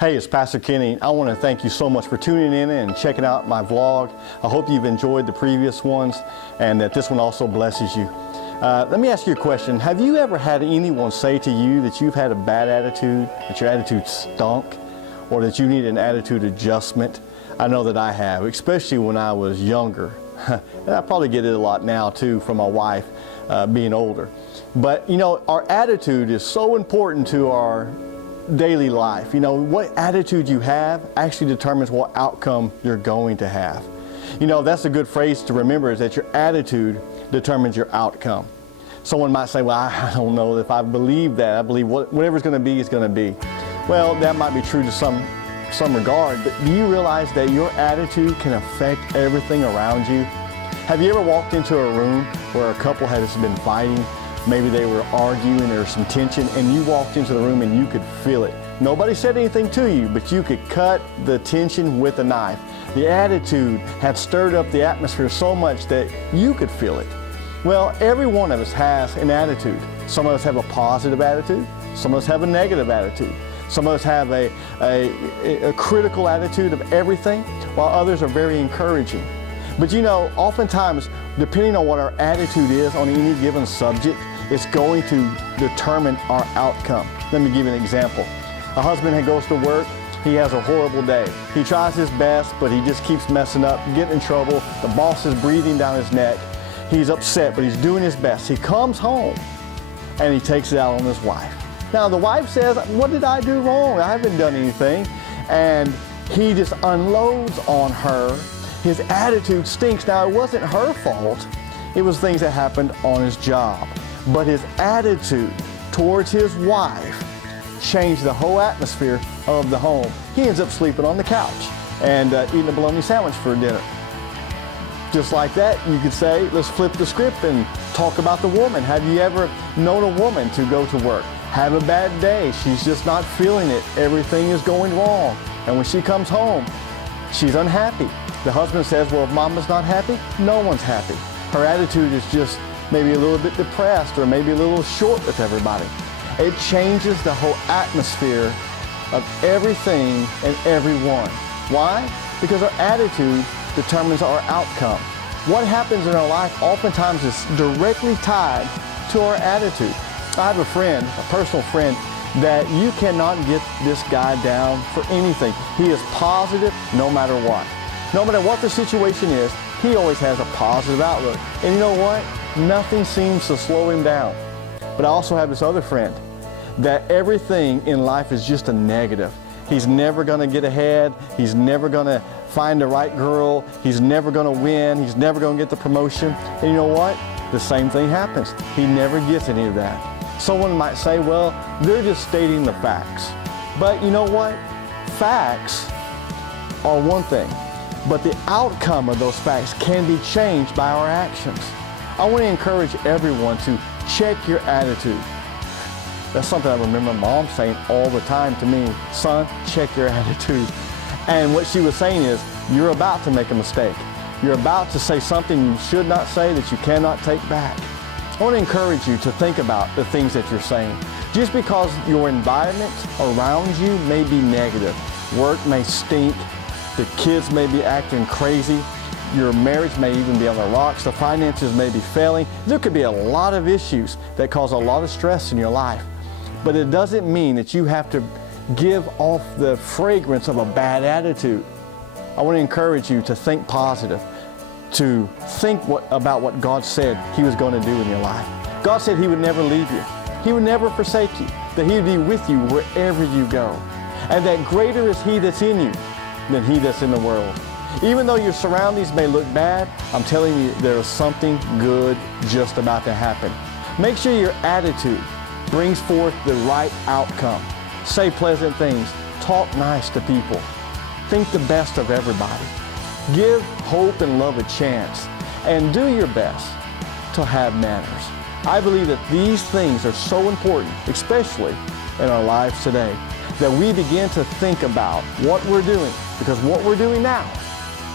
Hey, it's Pastor Kenny. I want to thank you so much for tuning in and checking out my vlog. I hope you've enjoyed the previous ones and that this one also blesses you. Let me ask you a question. Have you ever had anyone say to you that you've had a bad attitude, that your attitude stunk, or that you need an attitude adjustment? I know that I have, especially when I was younger. And I probably get it a lot now too from my wife being older. But you know, our attitude is so important to our daily life. You know, what attitude you have actually determines what outcome you're going to have. You know, that's a good phrase to remember, is that your attitude determines your outcome. Someone might say, well, I don't know if I believe that. I believe whatever's going to be is going to be. Well, that might be true to some regard, but do you realize that your attitude can affect everything around you? Have you ever walked into a room where a couple has been fighting? Maybe they were arguing, there was some tension, and you walked into the room and you could feel it. Nobody said anything to you, but you could cut the tension with a knife. The attitude had stirred up the atmosphere so much that you could feel it. Well, every one of us has an attitude. Some of us have a positive attitude. Some of us have a negative attitude. Some of us have a critical attitude of everything, while others are very encouraging. But you know, oftentimes, depending on what our attitude is on any given subject, it's going to determine our outcome. Let me give you an example. A husband goes to work, he has a horrible day. He tries his best, but he just keeps messing up, getting in trouble. The boss is breathing down his neck. He's upset, but he's doing his best. He comes home and he takes it out on his wife. Now the wife says, what did I do wrong? I haven't done anything. And he just unloads on her. His attitude stinks. Now it wasn't her fault. It was things that happened on his job. But his attitude towards his wife changed the whole atmosphere of the home. He ends up sleeping on the couch and eating a bologna sandwich for dinner. Just like that, you could say, let's flip the script and talk about the woman. Have you ever known a woman to go to work, have a bad day, she's just not feeling it, everything is going wrong, and when she comes home, she's unhappy. The husband says, well, if mama's not happy, no one's happy. Her attitude is just maybe a little bit depressed or maybe a little short with everybody. It changes the whole atmosphere of everything and everyone. Why? Because our attitude determines our outcome. What happens in our life oftentimes is directly tied to our attitude. I have a friend, a personal friend, that you cannot get this guy down for anything. He is positive no matter what. No matter what the situation is, he always has a positive outlook. And you know what? Nothing seems to slow him down. But I also have this other friend that everything in life is just a negative. He's never going to get ahead. He's never going to find the right girl. He's never going to win. He's never going to get the promotion. And you know what? The same thing happens. He never gets any of that. Someone might say, well, they're just stating the facts. But you know what? Facts are one thing, but the outcome of those facts can be changed by our actions. I want to encourage everyone to check your attitude. That's something I remember Mom saying all the time to me, son, check your attitude. And what she was saying is, you're about to make a mistake. You're about to say something you should not say that you cannot take back. I want to encourage you to think about the things that you're saying. Just because your environment around you may be negative, work may stink, the kids may be acting crazy, your marriage may even be on the rocks, the finances may be failing. There could be a lot of issues that cause a lot of stress in your life. But it doesn't mean that you have to give off the fragrance of a bad attitude. I want to encourage you to think positive, to think about what God said He was going to do in your life. God said He would never leave you. He would never forsake you, that He would be with you wherever you go. And that greater is He that's in you than he that's in the world. Even though your surroundings may look bad, I'm telling you, there is something good just about to happen. Make sure your attitude brings forth the right outcome. Say pleasant things. Talk nice to people. Think the best of everybody. Give hope and love a chance. And do your best to have manners. I believe that these things are so important, especially in our lives today, that we begin to think about what we're doing, because what we're doing now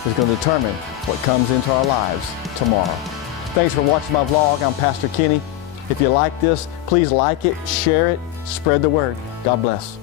is going to determine what comes into our lives tomorrow. Thanks for watching my vlog. I'm Pastor Kenny. If you like this, please like it, share it, spread the word. God bless.